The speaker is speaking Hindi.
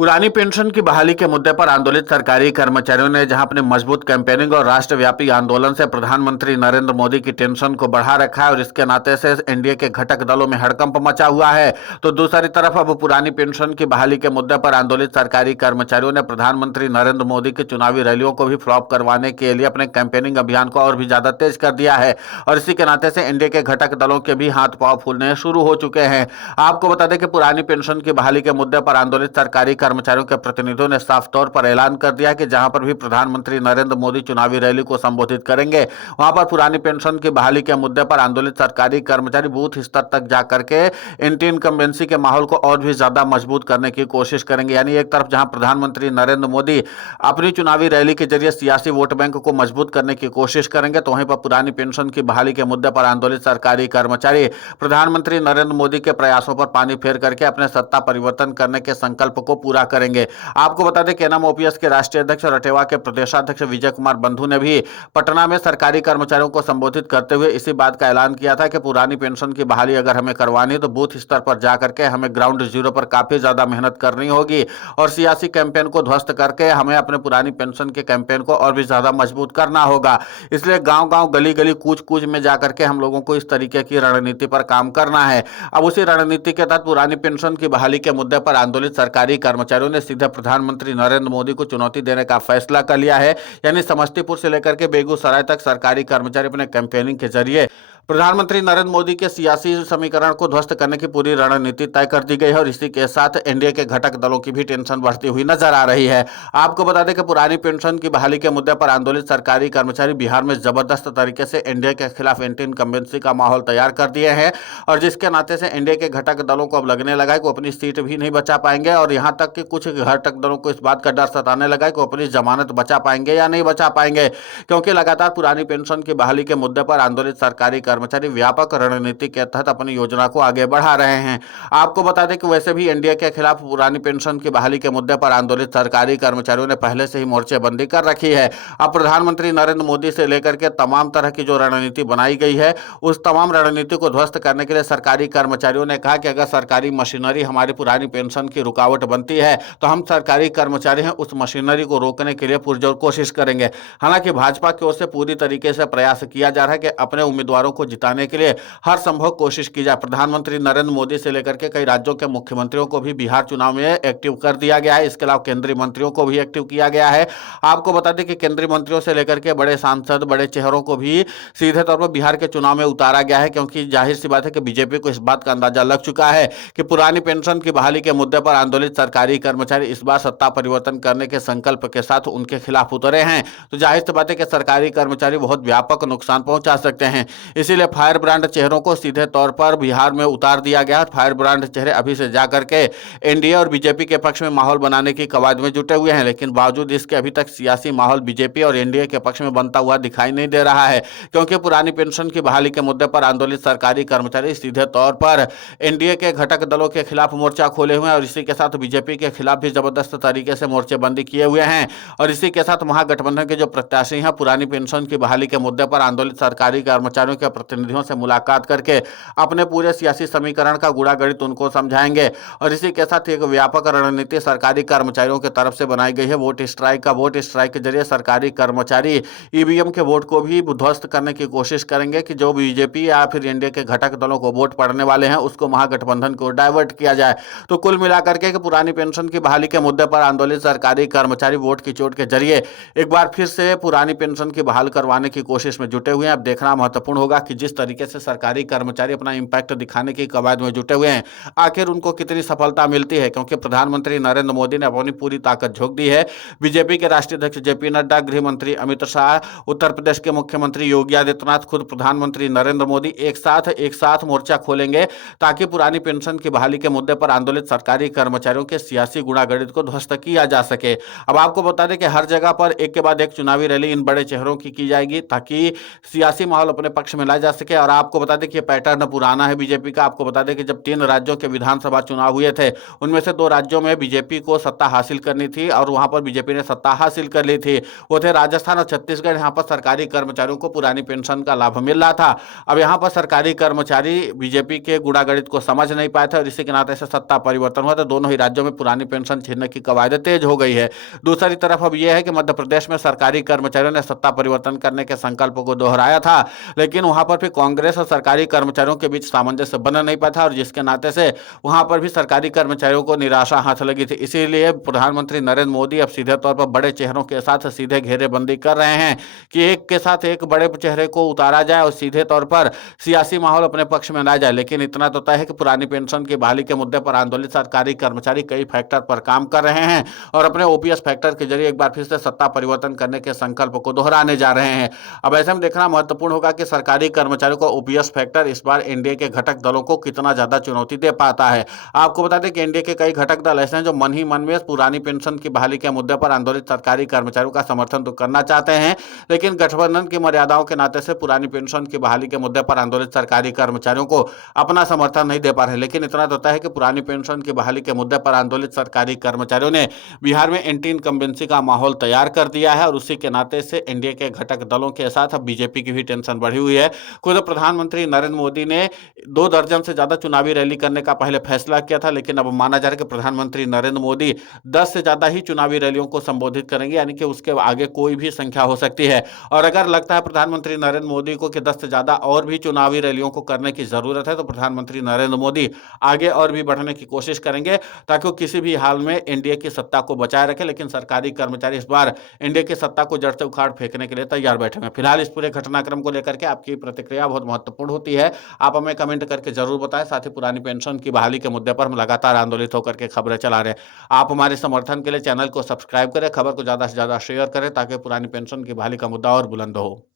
पुरानी पेंशन की बहाली के मुद्दे पर आंदोलित सरकारी कर्मचारियों ने जहां अपनी मजबूत कैंपेनिंग और राष्ट्रव्यापी आंदोलन से प्रधानमंत्री नरेंद्र मोदी की टेंशन को बढ़ा रखा है और इसके नाते से एनडीए के घटक दलों में हड़कंप मचा हुआ है, तो दूसरी तरफ अब पुरानी पेंशन की बहाली के मुद्दे पर आंदोलित सरकारी कर्मचारियों ने प्रधानमंत्री नरेंद्र मोदी की चुनावी रैलियों को भी फ्लॉप करवाने के लिए अपने कैंपेनिंग अभियान को और भी ज्यादा तेज कर दिया है और इसी के नाते से एनडीए के घटक दलों के भी हाथ पांव फूलने शुरू हो चुके हैं। आपको बता दें कि पुरानी पेंशन की बहाली के मुद्दे पर आंदोलित सरकारी कर्मचारियों के प्रतिनिधियों ने साफ तौर पर ऐलान कर दिया कि जहां पर भी प्रधानमंत्री नरेंद्र मोदी चुनावी रैली को संबोधित करेंगे, वहां पर पुरानी पेंशन की बहाली के मुद्दे पर आंदोलित सरकारी कर्मचारी बूथ स्तर तक जाकर के एंटी इनकम्बेंसी के माहौल को और भी ज्यादा मजबूत करने की कोशिश करेंगे। यानी एक तरफ जहां प्रधानमंत्री नरेंद्र मोदी अपनी चुनावी रैली के जरिए सियासी वोट बैंक को मजबूत करने की कोशिश करेंगे, तो वहीं पर पुरानी पेंशन की बहाली के मुद्दे पर आंदोलित सरकारी कर्मचारी प्रधानमंत्री नरेंद्र मोदी के प्रयासों पर पानी फेर करके अपने सत्ता परिवर्तन करने के संकल्प को पूरा करेंगे। आपको बता दें कि एनएम ओपीएस के राष्ट्रीय अध्यक्ष और अटेवा के प्रदेशाध्यक्ष विजय कुमार बंधु ने भी पटना में सरकारी कर्मचारियों को संबोधित करते हुए इसी बात का ऐलान किया था कि पुरानी पेंशन की बहाली अगर हमें करवानी है तो बूथ स्तर पर जाकर के हमें ग्राउंड जीरो पर काफी ज्यादा मेहनत करनी होगी और सियासी कैंपेन को ध्वस्त करके हमें अपने पुरानी पेंशन के कैंपेन को और भी ज्यादा मजबूत करना होगा। इसलिए गांव गांव गली गली कूच कूच में जाकर के हम लोगों को इस तरीके की रणनीति पर काम करना है। अब उसी रणनीति के तहत पुरानी पेंशन की बहाली के मुद्दे पर आंदोलित सरकारी कर्मचारियों ने सीधे प्रधानमंत्री नरेंद्र मोदी को चुनौती देने का फैसला कर लिया है। यानी समस्तीपुर से लेकर के बेगूसराय तक सरकारी कर्मचारी अपने कैंपेनिंग के जरिए प्रधानमंत्री नरेंद्र मोदी के सियासी समीकरण को ध्वस्त करने की पूरी रणनीति तय कर दी गई है और इसी के साथ एनडीए के घटक दलों की भी टेंशन बढ़ती हुई नजर आ रही है। आपको बता दें कि पुरानी पेंशन की बहाली के मुद्दे पर आंदोलित सरकारी कर्मचारी बिहार में जबरदस्त तरीके से एनडीए के खिलाफ एंटी इनकम्बेंसी का माहौल तैयार कर दिए हैं और जिसके नाते से एनडीए के घटक दलों को अब लगने लगा है कि वो अपनी सीट भी नहीं बचा पाएंगे और यहाँ तक कि कुछ घटक दलों को इस बात का डर सताने लगा है कि वो अपनी जमानत बचा पाएंगे या नहीं बचा पाएंगे, क्योंकि लगातार पुरानी पेंशन की बहाली के मुद्दे पर आंदोलित सरकारी कर्मचारी व्यापक रणनीति के तहत अपनी योजना को आगे बढ़ा रहे हैं। आपको बता दें कि वैसे भी एनडीए के खिलाफ पुरानी पेंशन की बहाली के मुद्दे पर आंदोलित सरकारी कर्मचारियों ने पहले से ही मोर्चेबंदी कर रखी है। अब प्रधानमंत्री नरेंद्र मोदी से लेकर के तमाम तरह की जो रणनीति बनाई गई है उस तमाम रणनीति को ध्वस्त करने के लिए सरकारी कर्मचारियों ने कहा कि अगर सरकारी मशीनरी हमारी पुरानी पेंशन की रुकावट बनती है तो हम सरकारी कर्मचारी हैं उस मशीनरी को रोकने के लिए पुरजोर कोशिश करेंगे। हालांकि भाजपा की ओर से पूरी तरीके से प्रयास किया जा रहा है कि अपने उम्मीदवारों को जिताने के लिए हर संभव कोशिश की जाए। प्रधानमंत्री नरेंद्र मोदी से लेकर के कई राज्यों के मुख्यमंत्रियों को भी बिहार चुनाव में एक्टिव कर दिया गया है। इसके अलावा केंद्रीय मंत्रियों को भी एक्टिव किया गया है। आपको बता दें कि केंद्रीय मंत्रियों से लेकर के बड़े सांसद बड़े चेहरों को भी सीधे तौर पर बिहार के चुनाव में उतारा गया है, क्योंकि जाहिर सी बात है कि बीजेपी को इस बात का अंदाजा लग चुका है कि पुरानी पेंशन की बहाली के मुद्दे पर आंदोलित सरकारी कर्मचारी इस बार सत्ता परिवर्तन करने के संकल्प के साथ उनके खिलाफ उतरे हैं, तो जाहिर सी बात है कि सरकारी कर्मचारी बहुत व्यापक नुकसान पहुंचा सकते हैं। इसीलिए फायर ब्रांड चेहरों को सीधे तौर पर बिहार में उतार दिया गया। फायर ब्रांड चेहरे अभी से जाकर के एनडीए और बीजेपी के पक्ष में माहौल बनाने की कवायद में जुटे हुए हैं, लेकिन बावजूद इसके अभी तक सियासी माहौल बीजेपी और एनडीए के पक्ष में बनता हुआ दिखाई नहीं दे रहा है, क्योंकि पुरानी पेंशन की बहाली के मुद्दे पर आंदोलित सरकारी कर्मचारी सीधे तौर पर एनडीए के घटक दलों के खिलाफ मोर्चा खोले हुए हैं और इसी के साथ बीजेपी के खिलाफ भी जबरदस्त तरीके से मोर्चेबंदी किए हुए हैं और इसी के साथ महागठबंधन के जो प्रत्याशी हैं पुरानी पेंशन की बहाली के मुद्दे पर आंदोलित सरकारी कर्मचारियों के प्रतिनिधियों से मुलाकात करके अपने पूरे सियासी समीकरण का गुड़ा गणित उनको समझाएंगे और इसी के साथ एक व्यापक रणनीति सरकारी कर्मचारियों की तरफ से बनाई गई है वोट स्ट्राइक का। वोट स्ट्राइक के जरिए सरकारी कर्मचारी ईवीएम के वोट को भी ध्वस्त करने की कोशिश करेंगे कि जो बीजेपी या फिर एनडीए के घटक दलों को वोट पड़ने वाले हैं उसको महागठबंधन को डाइवर्ट किया जाए। तो कुल मिलाकर के पुरानी पेंशन की बहाली के मुद्दे पर आंदोलित सरकारी कर्मचारी वोट की चोट के जरिए एक बार फिर से पुरानी पेंशन की बहाल करवाने की कोशिश में जुटे हुए हैं। अब देखना महत्वपूर्ण होगा कि जिस तरीके से सरकारी कर्मचारी अपना इंपैक्ट दिखाने की कवायद में जुटे हुए हैं आखिर उनको कितनी सफलता मिलती है, क्योंकि प्रधानमंत्री नरेंद्र मोदी ने अपनी पूरी ताकत झोंक दी है। बीजेपी के राष्ट्रीय अध्यक्ष जेपी नड्डा, गृह मंत्री अमित शाह, उत्तर प्रदेश के मुख्यमंत्री योगी आदित्यनाथ, खुद प्रधानमंत्री नरेंद्र मोदी एक साथ मोर्चा खोलेंगे ताकि पुरानी पेंशन की बहाली के मुद्दे पर आंदोलित सरकारी कर्मचारियों के सियासी गुणागणित को ध्वस्त किया जा सके। अब आपको बता दें कि हर जगह पर एक के बाद एक चुनावी रैली इन बड़े चेहरों की जाएगी ताकि सियासी माहौल अपने पक्ष में लाए जा सके। और आपको बता दें कि ये पैटर्न पुराना है बीजेपी का। आपको बता दें कि जब 3 राज्यों के विधानसभा चुनाव हुए थे, उनमें से 2 राज्यों में बीजेपी को सत्ता हासिल करनी थी और वहां पर बीजेपी ने सत्ता हासिल कर ली थी। वो थे राजस्थान और छत्तीसगढ़। यहाँ पर सरकारी कर्मचारियों को पुरानी पेंशन का लाभ मिल रहा था। अब यहाँ पर सरकारी कर्मचारी बीजेपी के गुणागणित को समझ नहीं पाए थे और इसी के नाते से सत्ता परिवर्तन हुआ, तो दोनों ही राज्यों में पुरानी पेंशन छीनने की कवायद तेज हो गई है। दूसरी तरफ अब यह है कि मध्य प्रदेश में सरकारी कर्मचारियों ने सत्ता परिवर्तन करने के संकल्प को दोहराया था, लेकिन वहां पर फिर कांग्रेस और सरकारी कर्मचारियों के बीच सामंजस्य बन नहीं पाया था और जिसके नाते से वहां पर भी सरकारी कर्मचारियों को निराशा हाथ लगी थी। इसीलिए प्रधानमंत्री नरेंद्र मोदी अब सीधे तौर पर बड़े चेहरों के साथ सीधे घेरेबंदी कर रहे हैं कि एक के साथ एक बड़े चेहरे को उतारा जाए और सीधे तौर पर सियासी माहौल अपने पक्ष में ना जाए। लेकिन इतना तो तय है कि पुरानी पेंशन की बहाली के मुद्दे पर आंदोलित सरकारी कर्मचारी कई फैक्टर पर काम कर रहे हैं और अपने ओपीएस फैक्टर के जरिए एक बार फिर से सत्ता परिवर्तन करने के संकल्प को दोहराने जा रहे हैं। अब ऐसे में देखना महत्वपूर्ण होगा कि सरकारी कर्मचारियों को ओपीएस फैक्टर इस बार एनडीए के घटक दलों को कितना ज्यादा चुनौती दे पाता है। आपको बता दें कि एनडीए के कई घटक दल ऐसे हैं जो मन ही मन में पुरानी पेंशन की बहाली के मुद्दे पर आंदोलित सरकारी कर्मचारियों का समर्थन तो करना चाहते हैं, लेकिन गठबंधन की मर्यादाओं के नाते से पुरानी पेंशन की बहाली के मुद्दे पर आंदोलित सरकारी कर्मचारियों को अपना समर्थन नहीं दे पा रहे। लेकिन इतना तो तय है कि पुरानी पेंशन की बहाली के मुद्दे पर आंदोलित सरकारी कर्मचारियों ने बिहार में एंटी इनकम्बेंसी का माहौल तैयार कर दिया है और उसी के नाते से एनडीए के घटक दलों के साथ अब बीजेपी की भी टेंशन बढ़ी हुई है। खुद प्रधानमंत्री नरेंद्र मोदी ने 2 दर्जन से ज्यादा चुनावी रैली करने का पहले फैसला किया था, लेकिन अब माना जा रहा है कि प्रधानमंत्री नरेंद्र मोदी 10 से ज्यादा ही चुनावी रैलियों को संबोधित करेंगे, यानी कि उसके आगे कोई भी संख्या हो सकती है। और अगर लगता है प्रधानमंत्री नरेंद्र मोदी को कि 10 से ज्यादा और भी चुनावी रैलियों को करने की जरूरत है, तो प्रधानमंत्री नरेंद्र मोदी आगे और भी बढ़ने की कोशिश करेंगे ताकि वो किसी भी हाल में एनडीए की सत्ता को बचाए रखे। लेकिन सरकारी कर्मचारी इस बार एनडीए की सत्ता को जड़ से उखाड़ फेंकने के लिए तैयार बैठे हैं। फिलहाल इस पूरे घटनाक्रम को लेकर के आपकी प्रतिक्रिया बहुत महत्वपूर्ण होती है, आप हमें कमेंट करके जरूर बताएं। साथ ही पुरानी पेंशन की बहाली के मुद्दे पर हम लगातार आंदोलित होकर के खबरें चला रहे हैं। आप हमारे समर्थन के लिए चैनल को सब्सक्राइब करें, खबर को ज्यादा से ज्यादा शेयर करें ताकि पुरानी पेंशन की बहाली का मुद्दा और बुलंद हो।